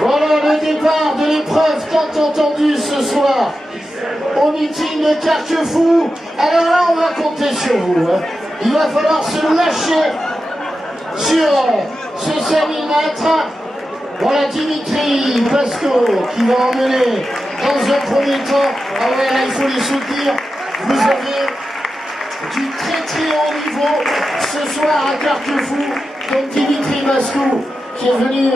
Voilà le départ de l'épreuve tant entendue ce soir au meeting de Carquefou. Alors là, on va compter sur vous. Il va falloir se lâcher sur ce 5000 mètres. Voilà Dimitri Pasco qui va emmener dans un premier temps. Ah ouais, là, il faut les soutenir. Vous avez du très haut niveau ce soir à Carquefou. Donc Dimitri Pasco qui est venu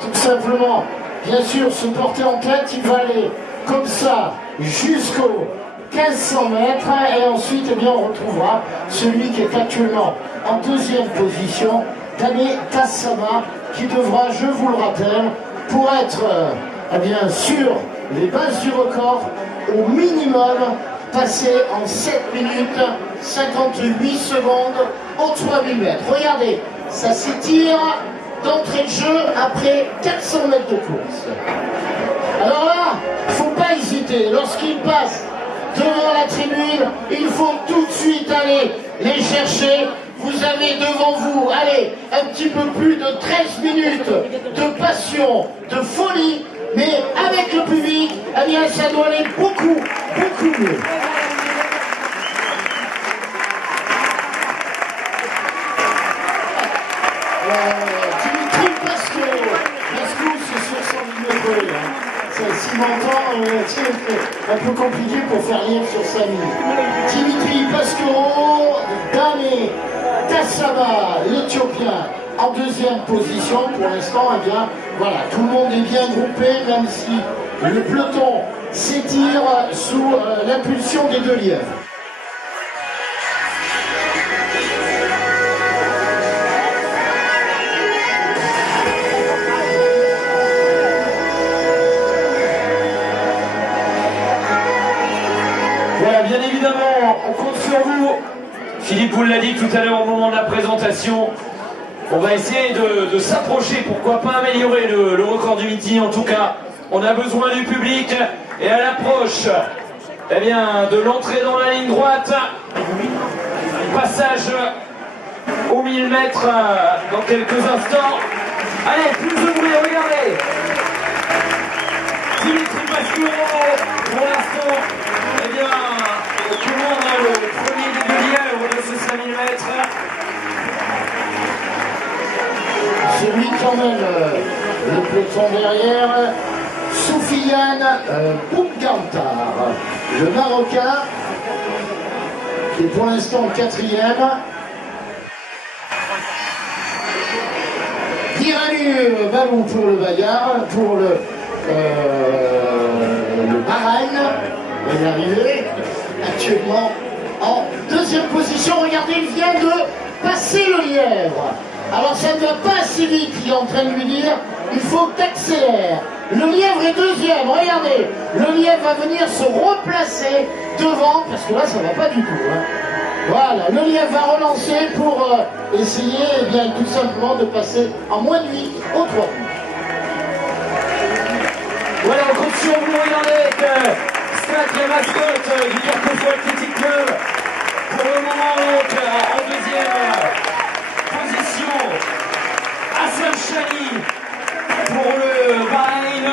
tout simplement, bien sûr, se porter en tête. Il va aller comme ça jusqu'au 1500 mètres et ensuite, eh bien, on retrouvera celui qui est actuellement en deuxième position, Dani Tassama, qui devra, je vous le rappelle, pour être eh bien, sur les bases du record, au minimum passer en 7 minutes 58 secondes aux 3000 mètres. Regardez, ça s'étire d'entrée de jeu après 400 mètres de course. Alors là, il ne faut pas hésiter. Lorsqu'ils passent devant la tribune, il faut tout de suite aller les chercher. Vous avez devant vous, allez, un petit peu plus de 13 minutes de passion, de folie, mais avec le public, eh bien, ça doit aller beaucoup mieux. Dimitri Pasco, c'est sur 100 000 mètres. Si m'entend, c'est un peu compliqué pour faire lire sur 5 minutes. Dimitri Pasco, Dani Tassama, l'Éthiopien, en deuxième position. Pour l'instant, eh bien, voilà, tout le monde est bien groupé, même si le peloton s'étire sous l'impulsion des deux lièvres. Voilà, bien évidemment, on compte sur vous. Philippe vous l'a dit tout à l'heure au moment de la présentation. On va essayer de s'approcher, pourquoi pas améliorer le record du meeting. En tout cas, on a besoin du public. Et à l'approche eh bien, de l'entrée dans la ligne droite, passage aux 1000 mètres dans quelques instants. Allez, plus de bruit, regardez. Dimitri Pasco, pour l'instant, eh bien, tout le monde a le premier des deux lièvres de ces 5000 mètres. Celui qui emmène le peloton derrière, Soufiane Boumgantar, le Marocain, qui est pour l'instant quatrième. Diranu Balou pour le Bayard, pour le Bahreïn, il est arrivé actuellement en deuxième position. Regardez, il vient de passer le lièvre. Alors ça ne va pas assez vite, il est en train de lui dire, il faut que tu accélères. Le lièvre est deuxième, regardez, le lièvre va venir se replacer devant, parce que là ça ne va pas du tout. Hein. Voilà, le lièvre va relancer pour essayer eh bien, tout simplement de passer en moins de 8 au 3 buts. Voilà, on compte sur vous, regardez, Stade, la mascotte du Carquefou Athletic Club. Pour le moment, donc, en deuxième position, Hassan Chani pour le Bahreïn.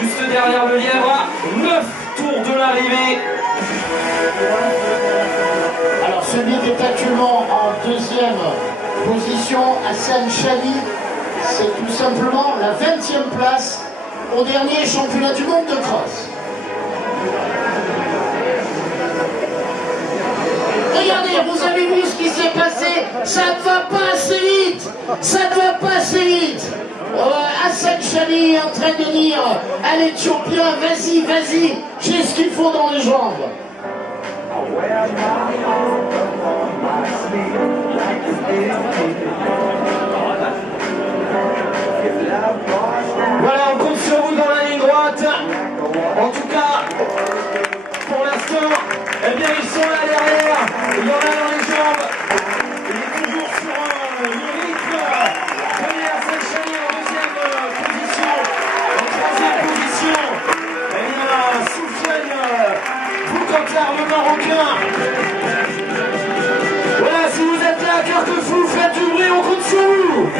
Juste derrière le lièvre, 9 tours de l'arrivée. Alors celui qui est actuellement en deuxième position, Hassan Chani, c'est tout simplement la 20e place au dernier championnat du monde de cross. Regardez, vous avez vu ce qui s'est passé, ça ne va pas assez vite, ça ne va pas assez vite. Hassan Chani est en train de dire à l'Éthiopien, vas-y, j'ai ce qu'il faut dans les jambes. Voilà, on compte sur vous dans la ligne droite. En tout cas, pour l'instant, eh bien, ils sont là derrière. Il y en a dans les jambes. Il est toujours sur le rythme. Premier Hassan Chani en deuxième position. En troisième position, eh bien, Soufiane Boumgantar, le Marocain. Faites du bruit, on compte sur vous.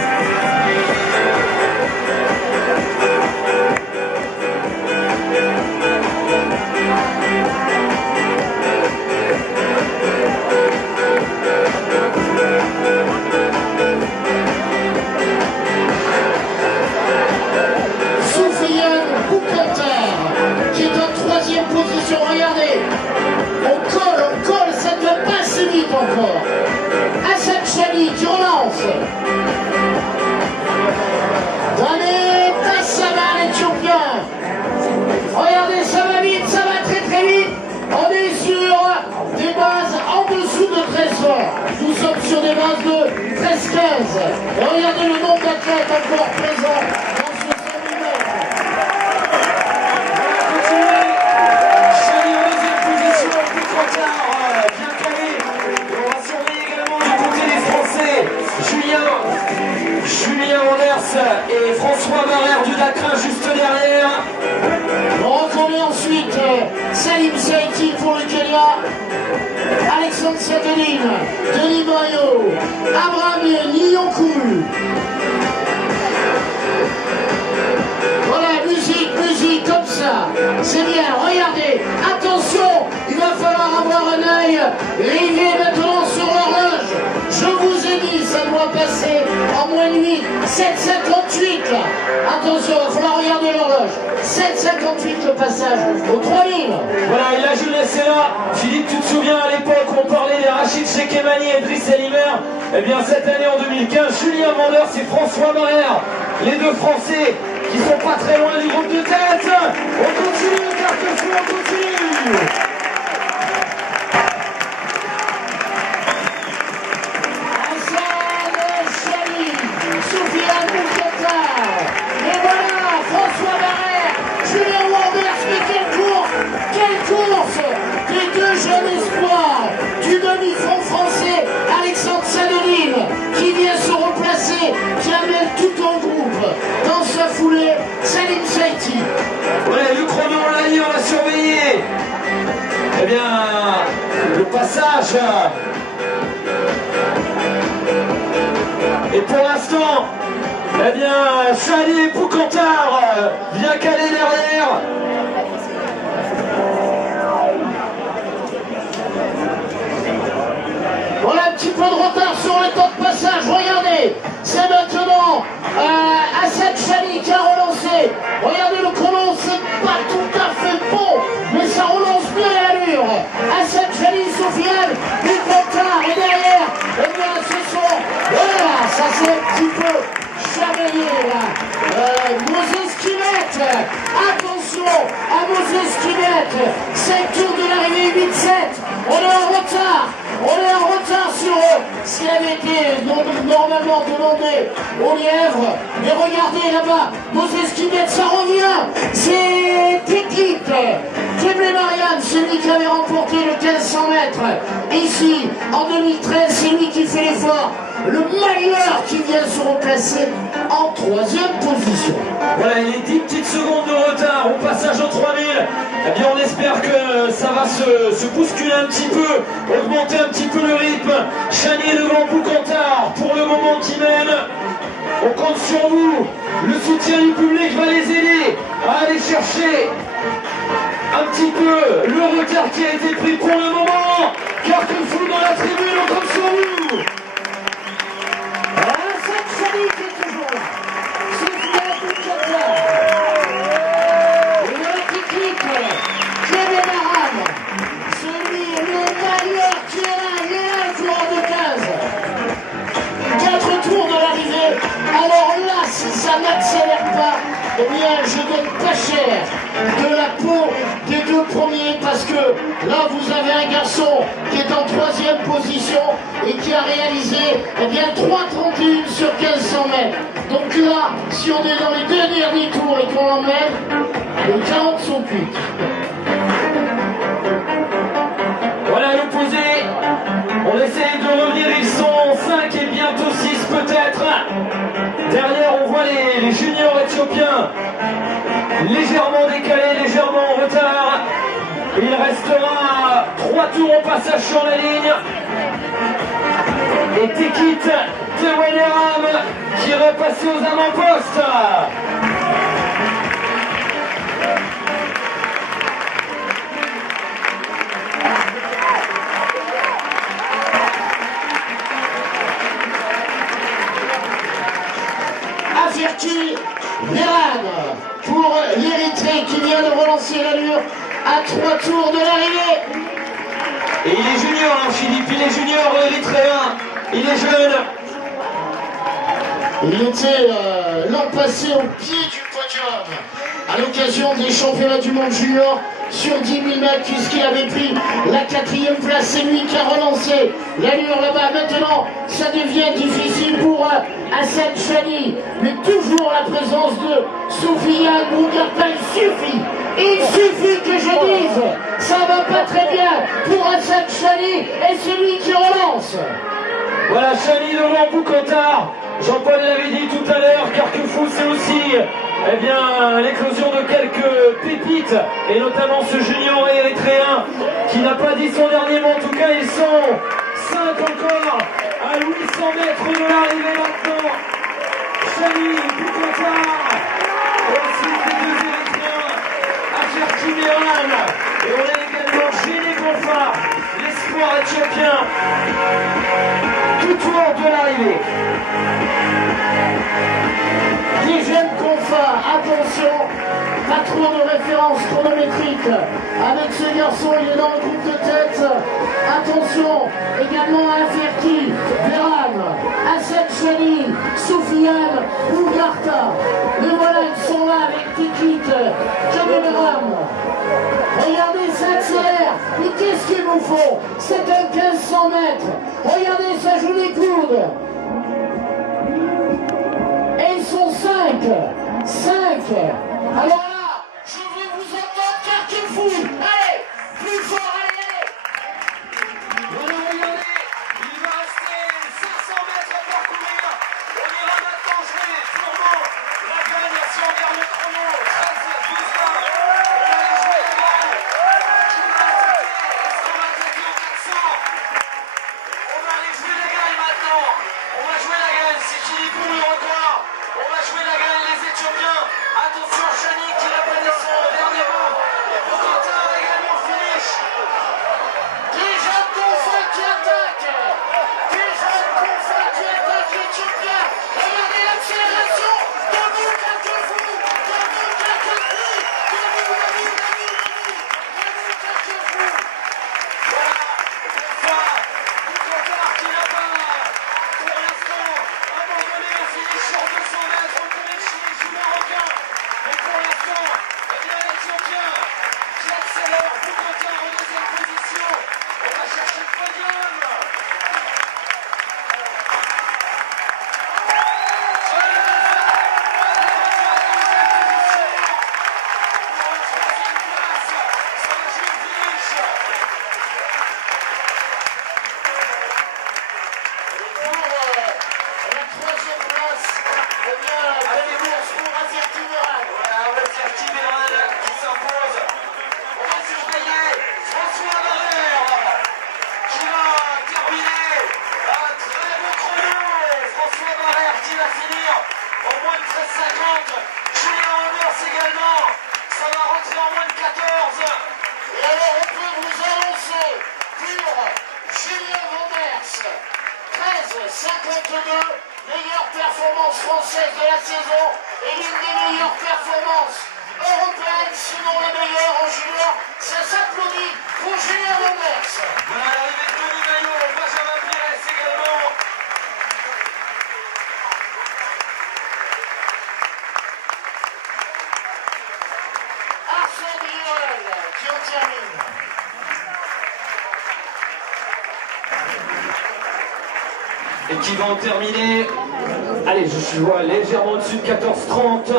Soufiane Boukhantار, qui est en troisième position. Regardez, on colle, ça ne va pas si vite encore. Hassan Chali qui relance. Dane Tassaman, l'Éthiopien. Regardez, ça va vite, ça va très très vite. On est sur des bases en dessous de 13 forts. Nous sommes sur des bases de 13-15. Et regardez le nombre d'athlètes encore présents dans ce 100 mètres. Chali en deuxième position, Boukhantar bien calé. On va surveiller également du côté des Français. Julien Manders et François Barrère du Dakar juste derrière. On reconnaît ensuite Salim Saïti pour le Kenya, Alexandre Sateline, Denis Bayo, Abraham Niyonkou. Voilà, musique comme ça, c'est bien, regardez, attention, il va falloir avoir un œil rivé maintenant sur l'horloge. Je vous ai dit, ça doit passer en moins de 8, 7,58 là. Attention, il va falloir regarder l'horloge. 7,58 le passage au 3000. Voilà, et la jeunesse est là. Philippe, tu te souviens à l'époque où on parlait des Rachid Chekemani et Driss Elimer. Eh bien, cette année en 2015, Julien Manders et François Barrère, les deux Français qui sont pas très loin du groupe de tête. On continue, Carquefou, on continue. Hassan Chali, Soufiane Boukhantar. Et voilà, François Barrère, Julien Manders, mais quelle course des deux jeunes espoirs du demi-fond français, Alexandre Sadeline, qui vient se replacer, qui amène tout en groupe. Dans sa foulée, Salim Saïti. Ouais, le chrono, on l'a dit, on l'a surveillé. Eh bien, le passage. Et pour l'instant, eh bien, Chali et Boukhantar bien calé derrière. Voilà un petit peu de retard sur le temps de passage, regardez, c'est maintenant Hassan Chali qui a relancé. Regardez le chrono, c'est pas tout à fait bon, mais ça relance bien l'allure. Hassan Chali, Soufiane Boukhantar, et derrière, eh bien ce sont, voilà, ça c'est un petit peu chamaillé là. Moses Kimet, attention à Moses Kimet, 5 tours de l'arrivée 8-7, on est en retard. On est en retard sur ce qui avait été normalement demandé aux lièvres. Mais regardez là-bas, Moses Kimet, ça revient. C'est équipe. Keblé Marianne, c'est lui qui avait remporté le 1500 mètres. Ici, en 2013, c'est lui qui fait l'effort. Le Malheur qui vient se replacer en 3e position. Voilà, il est 10 petites secondes de retard au passage au 3000. Eh bien, on espère que ça va se bousculer un petit peu, augmenter un petit peu le rythme. Chali devant Boukhantar, pour le moment qui mène. On compte sur vous. Le soutien du public va les aider à aller chercher un petit peu le retard qui a été pris pour le moment. Carquefou dans la tribune, on compte sur vous. Hassan Chali qui est toujours là. Soufiane Boukhantar. Et notre équipe, Keblé Marianne. Celui, le Malheur qui est là, il est là, le courant de 15. 4 tours de l'arrivée. Alors là, si ça n'accélère pas, eh bien, je donne pas cher de la peau des deux premiers parce que là, vous avez un garçon qui est en 3e position et qui a réalisé eh bien 3,31 sur 1500 mètres. Donc là, si on est dans les deux derniers tours et qu'on l'emmène, le 40 sont cuites. Voilà l'opposé. On essaie de revenir, ils sont 5 et bientôt 6 peut-être. Derrière, on voit les juniors éthiopiens légèrement décalés, légèrement en retard. Il restera 3 tours au passage sur la ligne. Et Tekit de Wenneram qui est repassé aux avant-postes. Aferki Veran pour l'Érythrée qui vient de relancer l'allure à 3 tours de l'arrivée. Et il est junior, hein, Philippe, il est junior érythréen, il est jeune. Il était l'an passé au pied du podium à l'occasion des championnats du monde junior sur 10 000 mètres puisqu'il avait pris la 4e place. C'est lui qui a relancé l'allure là-bas. Maintenant, ça devient difficile pour Hassan Chani, mais toujours la présence de Soufiane Bougarta. Il suffit que je dise, ça va pas très bien pour Hassan Chani et c'est lui qui relance. Voilà, Chani devant Boucantard. Jean-Paul l'avait dit tout à l'heure, Carquefou c'est aussi l'éclosion de quelques pépites, et notamment ce junior érythréen qui n'a pas dit son dernier mot. En tout cas, ils sont 5 encore à 800 mètres de l'arrivée maintenant. Chani, Boucantard, et ensuite les deux érythréens, Aferki Veran, et on a également Géné Bonfa, l'espoir éthiopien, tout autour de l'arrivée. Dijen Konfa, attention, pas trop de référence chronométrique avec ce garçon, il est dans le groupe de tête. Attention également à Aferki Veran, Hassan Chani, Soufiane Bougarta. Les voilà, ils sont là avec Tikit Kameram. Regardez, ça accélère. Mais qu'est-ce qu'il nous faut? C'est un 1500 mètres. Regardez, ça joue les coudes. Et ils sont 5. Alors là, je vais vous entendre Carquefou. Allez, plus fort, allez. Voilà, regardez, il va rester 500 mètres à parcourir. On ira maintenant jouer sûrement la gagne si on regarde le chrono. 13, 12, 20. On va aller jouer la gagne. Est-ce qu'on va attaquer au 400? On va aller jouer la gagne maintenant. On va jouer la gagne. C'est Philippe pour le record. On va jouer la gagne, les Éthiopiens. Attention, Chani qui n'a pas dit son dernier mot. Et Boucantard également finish. Dijen Konfa qui attaque. Dijen Konfa qui attaque l'Éthiopien. Regardez l'accélération. Debout Carquefou. Debout Carquefou. Debout Carquefou. Voilà, enfin, Boucantard qui n'a pas, pour l'instant, abandonné au finish sur 200 mètres. On connaît le Chili du Marocain. Mais pour l'instant, eh bien, l'Éthiopien qui accélère, Boucantard en 2e position. On va chercher le podium. Meilleure performance française de la saison et l'une des meilleures performances européennes, sinon la meilleure en junior. Ça s'applaudit pour Julien Roberts. Voilà l'arrivée de Denis Maillot, Benjamin Pires également. Arsène Lioel qui en termine. Et qui va en terminer, allez, je vois légèrement au-dessus de 14,30.